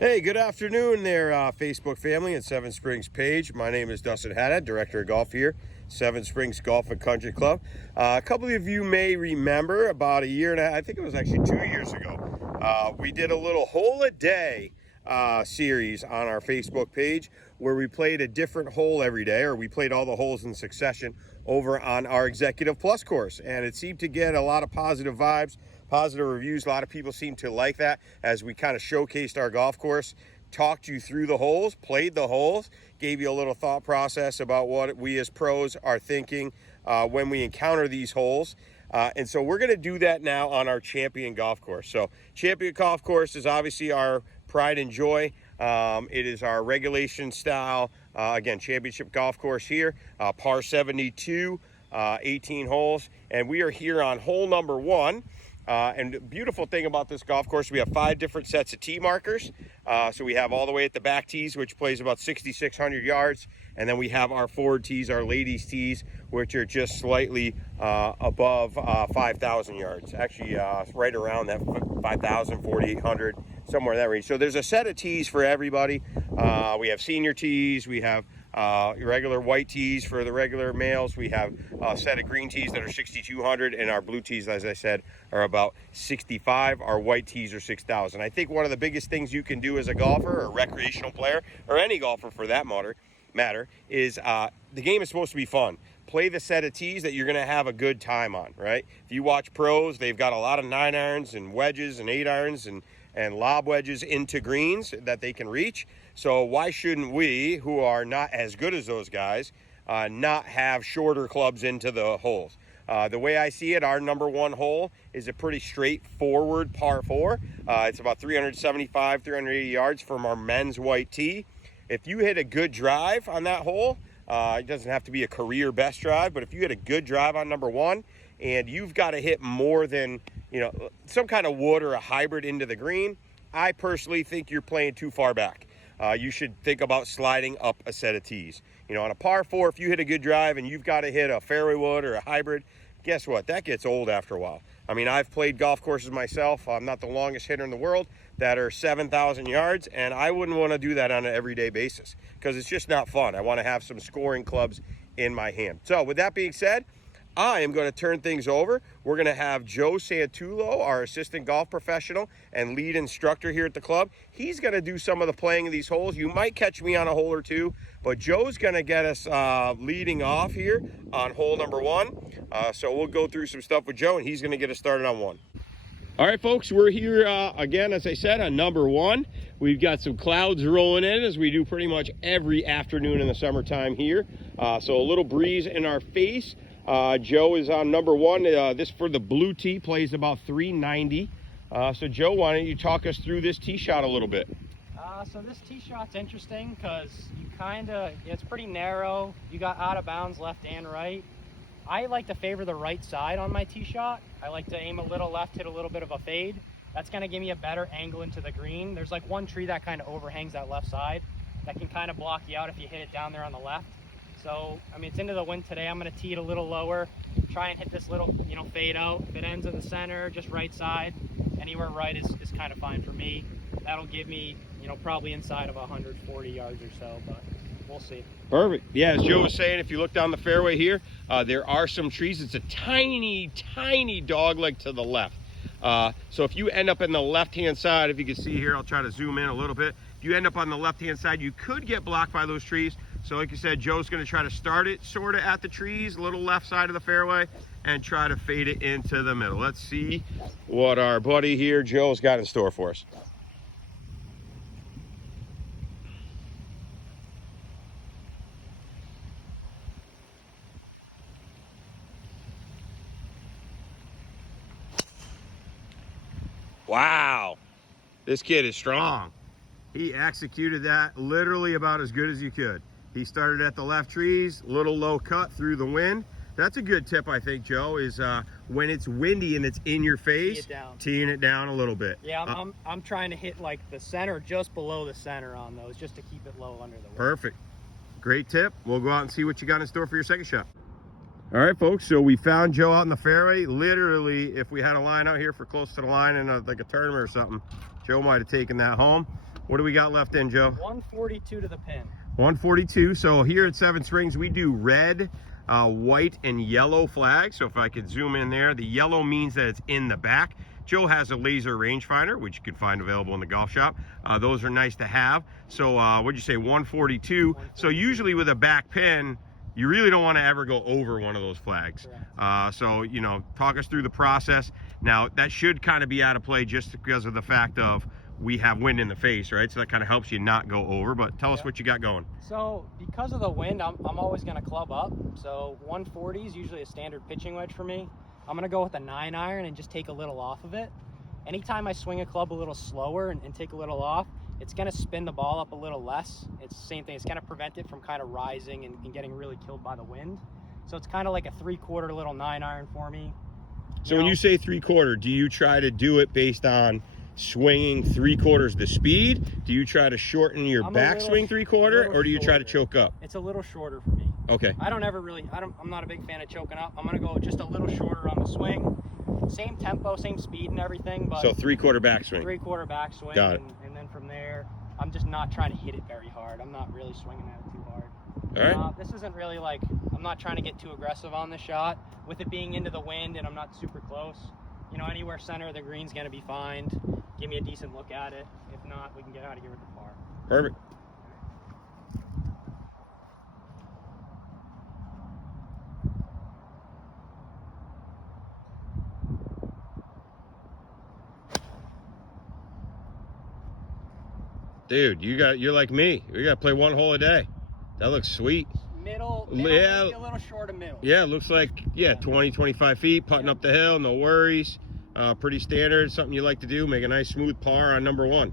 Hey, good afternoon there, Facebook family and Seven Springs page. My name is Dustin Haddad, Director of Golf here, Seven Springs Golf and Country Club. A couple of you may remember about a year and a half, I think it was actually 2 years ago, we did a little hole a day series on our Facebook page where we played a different hole every day, or we played all the holes in succession over on our Executive Plus course. And it seemed to get a lot of positive vibes, positive reviews. A lot of people seem to like that as we kind of showcased our golf course, talked you through the holes, played the holes, gave you a little thought process about what we as pros are thinking when we encounter these holes. And so we're going to do that now on our Champion golf course. So Champion golf course is obviously our pride and joy. It is our regulation style, again, championship golf course here, par 72, 18 holes. And we are here on hole number 1. And the beautiful thing about this golf course, we have 5 different sets of tee markers. So we have all the way at the back tees, which plays about 6,600 yards. And then we have our forward tees, our ladies tees, which are just slightly above 5,000 yards. Actually, right around that 5,000, 4,800, somewhere in that range. So there's a set of tees for everybody. We have senior tees. We have regular white tees for the regular males. We have a set of green tees that are 6,200, and our blue tees, as I said, are about 65. Our white tees are 6,000. I think one of the biggest things you can do as a golfer or recreational player, or any golfer for that matter, is the game is supposed to be fun. Play the set of tees that you're going to have a good time on, right? If you watch pros, they've got a lot of 9 irons and wedges and 8 irons and lob wedges into greens that they can reach. So why shouldn't we, who are not as good as those guys, not have shorter clubs into the holes? The way I see it, our number 1 hole is a pretty straightforward par 4. It's about 375, 380 yards from our men's white tee. If you hit a good drive on that hole, it doesn't have to be a career best drive, but if you hit a good drive on number 1 and you've got to hit more than, some kind of wood or a hybrid into the green, I personally think you're playing too far back. You should think about sliding up a set of tees. On a par 4, if you hit a good drive and you've got to hit a fairway wood or a hybrid, guess what? That gets old after a while. I mean, I've played golf courses myself. I'm not the longest hitter in the world that are 7,000 yards, and I wouldn't want to do that on an everyday basis because it's just not fun. I want to have some scoring clubs in my hand. So with that being said, I am going to turn things over. We're going to have Joe Santullo, our assistant golf professional and lead instructor here at the club. He's going to do some of the playing of these holes. You might catch me on a hole or two, but Joe's going to get us leading off here on hole number 1. So we'll go through some stuff with Joe, and he's going to get us started on 1. All right, folks, we're here again, as I said, on number 1. We've got some clouds rolling in, as we do pretty much every afternoon in the summertime here. So a little breeze in our face. Joe is on number 1. This for the blue tee plays about 390. So Joe, why don't you talk us through this tee shot a little bit? So this tee shot's interesting because it's pretty narrow. You got out of bounds left and right. I like to favor the right side on my tee shot. I like to aim a little left, hit a little bit of a fade. That's going to give me a better angle into the green. There's like one tree that kind of overhangs that left side that can kind of block you out if you hit it down there on the left. So, I mean, it's into the wind today. I'm going to tee it a little lower, try and hit this little, fade out. If it ends in the center, just right side, anywhere right is kind of fine for me. That'll give me, probably inside of 140 yards or so, but we'll see. Perfect. Yeah, as Joe was saying, if you look down the fairway here, there are some trees. It's a tiny, tiny dog leg to the left. So if you end up in the left-hand side, if you can see here, I'll try to zoom in a little bit. If you end up on the left-hand side, you could get blocked by those trees. So like you said, Joe's going to try to start it sort of at the trees, a little left side of the fairway, and try to fade it into the middle. Let's see what our buddy here, Joe's got in store for us. Wow, this kid is strong. He executed that literally about as good as you could. He started at the left trees, little low cut through the wind. That's a good tip, I think, Joe, is when it's windy and it's in your face, teeing it down a little bit. Yeah, I'm trying to hit like the center, just below the center on those, just to keep it low under the wind. Perfect. Great tip. We'll go out and see what you got in store for your second shot. All right, folks, so we found Joe out in the fairway. Literally, if we had a line out here for close to the line in like a tournament or something, Joe might have taken that home. What do we got left in, Joe? 142 to the pin. 142. So here at Seven Springs, we do red, white, and yellow flags. So if I could zoom in there, the yellow means that it's in the back. Joe has a laser rangefinder, which you can find available in the golf shop. Those are nice to have. So what'd you say, 142? So usually with a back pin, you really don't want to ever go over one of those flags. So, you know, talk us through the process. Now, that should kind of be out of play just because of the fact of we have wind in the face, right? So that kind of helps you not go over, but tell us what you got going. So because of the wind, I'm always going to club up. So 140 is usually a standard pitching wedge for me. I'm going to go with a 9-iron and just take a little off of it. Anytime I swing a club a little slower and take a little off, it's going to spin the ball up a little less. It's the same thing. It's going to prevent it from kind of rising and getting really killed by the wind. So it's kind of like a 3/4 little 9-iron for me. So when you say 3/4, do you try to do it based on swinging 3/4 the speed? Do you try to shorten your backswing 3/4, or do you try to choke up? It's a little shorter for me. Okay. I'm not a big fan of choking up. I'm going to go just a little shorter on the swing. Same tempo, same speed and everything, but so 3/4 backswing. 3/4 backswing. Got it. And then from there, I'm just not trying to hit it very hard. I'm not really swinging at it too hard. All right. This isn't really like, I'm not trying to get too aggressive on the shot. With it being into the wind and I'm not super close, you know, anywhere center of the green's going to be fine. Give me a decent look at it. If not, we can get out of here with the par. Perfect. Dude, you're like me. You got to play one hole a day. That looks sweet. Middle Yeah. maybe a little short of middle. Yeah, it looks like 20, 25 feet, putting up the hill, no worries. Pretty standard, something you like to do. Make a nice smooth par on number 1.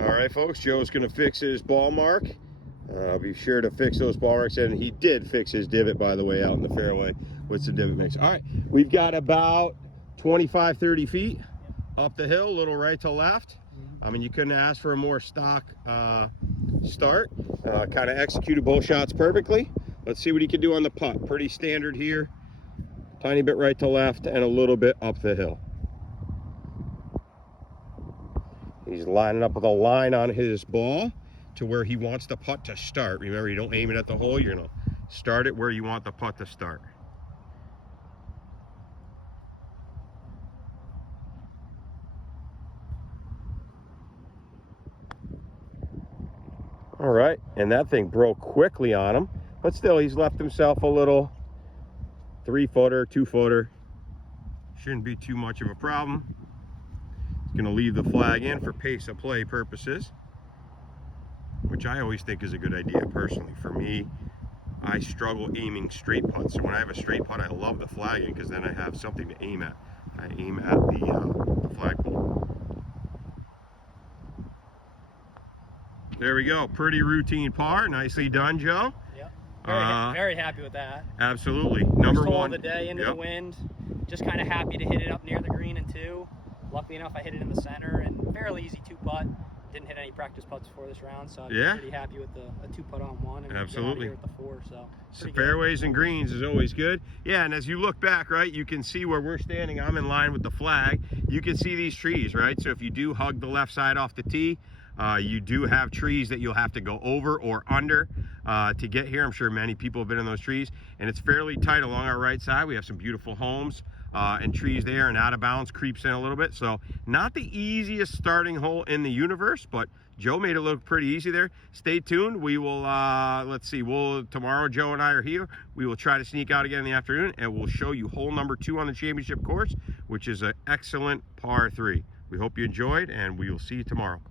All right, folks, Joe's gonna fix his ball mark. Be sure to fix those ball marks, and he did fix his divot, by the way, out in the fairway with some divot mix. All right, we've got about 25, 30 feet up the hill, a little right to left. I mean, you couldn't ask for a more stock start. Kind of executed both shots perfectly. Let's see what he can do on the putt. Pretty standard here. Tiny bit right to left and a little bit up the hill. He's lining up with a line on his ball to where he wants the putt to start. Remember, you don't aim it at the hole. You're going to start it where you want the putt to start. All right, and that thing broke quickly on him, but still he's left himself a little 3-footer, 2-footer. Shouldn't be too much of a problem. He's gonna leave the flag in for pace of play purposes, which I always think is a good idea personally. For me, I struggle aiming straight putts, so when I have a straight putt, I love the flagging because then I have something to aim at. I aim at the flagpole. There we go. Pretty routine par. Nicely done, Joe. Yep. Very happy with that. Absolutely. Number Number hole one. of the day into the wind. Just kind of happy to hit it up near the green in 2. Luckily enough, I hit it in the center and fairly easy 2-putt. Didn't hit any practice putts before this round, so I'm pretty happy with a 2-putt on 1 and absolutely with the 4. So fairways and greens is always good. Yeah, and as you look back, right, you can see where we're standing. I'm in line with the flag. You can see these trees, right? So if you do hug the left side off the tee, you do have trees that you'll have to go over or under to get here. I'm sure many people have been in those trees, and it's fairly tight along our right side. We have some beautiful homes and trees there, and out of bounds creeps in a little bit. So not the easiest starting hole in the universe, but Joe made it look pretty easy there. Stay tuned. We will, let's see, tomorrow Joe and I are here. We will try to sneak out again in the afternoon, and we'll show you hole number 2 on the championship course, which is an excellent par 3. We hope you enjoyed, and we will see you tomorrow.